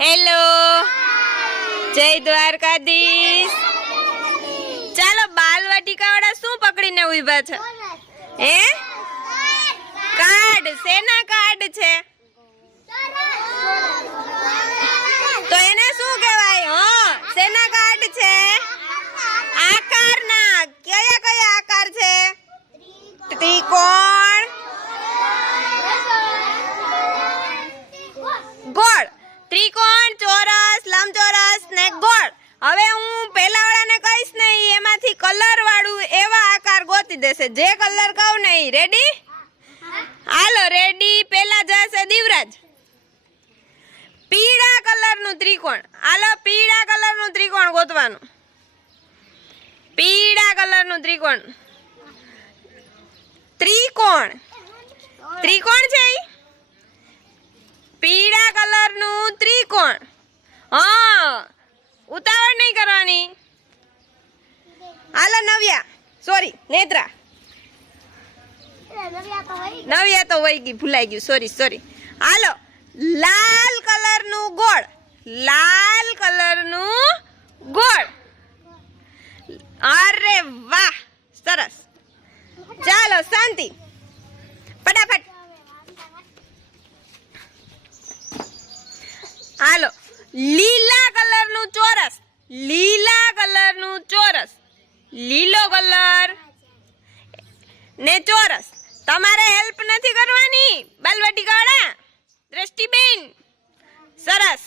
Hello, જય દ્વારકાધીશ। ચાલો, બાલવાટિકાવાળા શું પકડીને ઉભા છે? હે, કાર્ડ। શેના કાર્ડ છે? તો એને શું કહેવાય? હા, શેના કાર્ડ છે? આકારના। કયા કયા આકાર છે? ત્રિકોણ, ગોળ। ત્રિકોણ, ચોરસ, લંબચોરસ ને ગોળ। હવે હું પહેલા વાળાને કહીશ ને, એમાંથી કલર વાળું એવા આકાર ગોતી દેશે, જે કલર કહું ને। રેડી? હાલો, રેડી। પહેલા જશે દીવરાજ। પીળા કલરનું ત્રિકોણ। હાલો, પીળા કલરનું ત્રિકોણ ગોતવાનું। પીળા કલરનું ત્રિકોણ। ત્રિકોણ, ત્રિકોણ છે ઈ? પીળા કલરનું ત્રિકોણ। હા, ઉતાવળ નહીં કરવાની। હાલો નવ્યા, સોરી નેત્રા, નવ્યા તો વહી ગઈ, ભૂલાઈ ગયું, સોરી। હાલો, લાલ કલરનું ગોળ। લાલ કલરનું ગોળ। અરે વાહ, સરસ। ચાલો શાંતિ, ફટાફટ। હાલો, લીલા કલરનું ચોરસ। લીલા કલરનું ચોરસ। લીલો કલર ને ચોરસ। તમારે હેલ્પ નથી કરવાની બાલવાટિકાવાળા, દ્રષ્ટિબેન। સરસ।